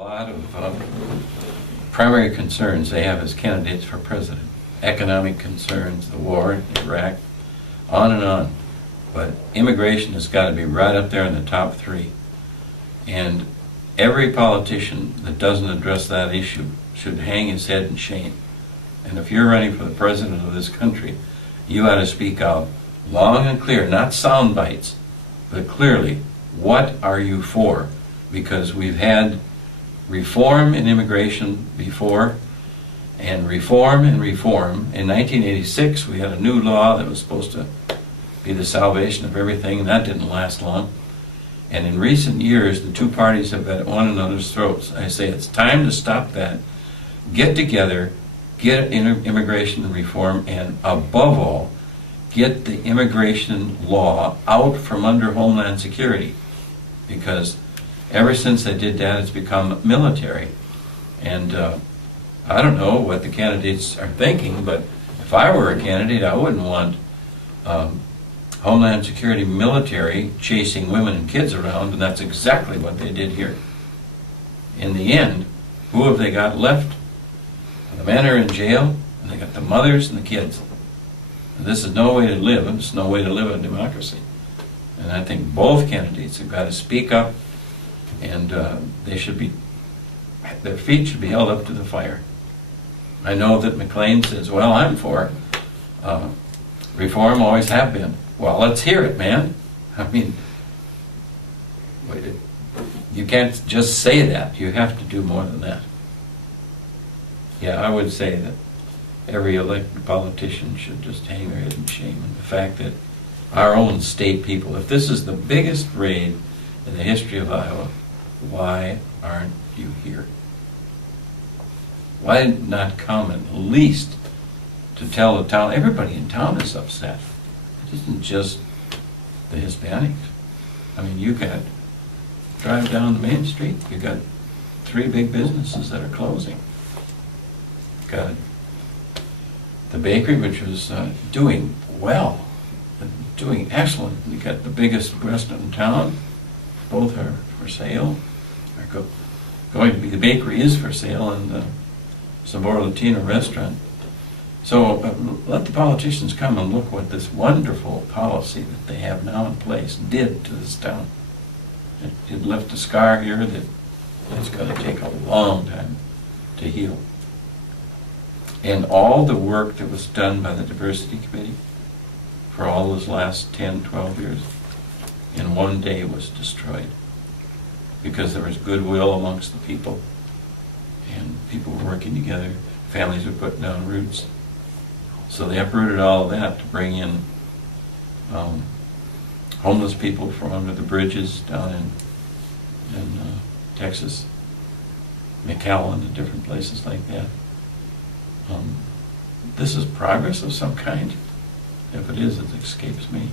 lot of primary concerns they have as candidates for president. Economic concerns, the war in Iraq, on and on. But immigration has got to be right up there in the top three. And every politician that doesn't address that issue should hang his head in shame. And if you're running for the president of this country, you ought to speak out long and clear, not sound bites, but clearly, what are you for? Because we've had reform in immigration before, and reform and reform. In 1986, we had a new law that was supposed to be the salvation of everything, and that didn't last long. And in recent years, the two parties have been at one another's throats. I say it's time to stop that. Get together, get immigration reform, and above all, get the immigration law out from under Homeland Security. Because ever since they did that, it's become military. And I don't know what the candidates are thinking, but if I were a candidate, I wouldn't want Homeland Security military chasing women and kids around, and that's exactly what they did here. In the end, who have they got left? The men are in jail, and they got the mothers and the kids. And this is no way to live. It's no way to live in democracy. And I think both candidates have got to speak up, and they should be, their feet should be held up to the fire. I know that McLean says, well, I'm for reform, always have been. Well, let's hear it, man. I mean, you can't just say that. You have to do more than that. Yeah, I would say that every elected politician should just hang their head in shame. And the fact that our own state people, if this is the biggest raid in the history of Iowa, why aren't you here? Why not come at least to tell the town? Everybody in town is upset. It isn't just the Hispanics. I mean, you got, drive down the main street, you got 3 big businesses that are closing. Got the bakery, which was doing well, doing excellent. You got the biggest restaurant in town. Both are for sale. Are going to be, the bakery is for sale, and the Sabor Latino restaurant. So let the politicians come and look what this wonderful policy that they have now in place did to this town. It left a scar here that it's going to take a long time to heal. And all the work that was done by the Diversity Committee for all those last 10, 12 years, in one day was destroyed. Because there was goodwill amongst the people, and people were working together, families were putting down roots. So they uprooted all of that to bring in homeless people from under the bridges down in Texas, McAllen, and different places like that. This is progress of some kind. If it is, it escapes me.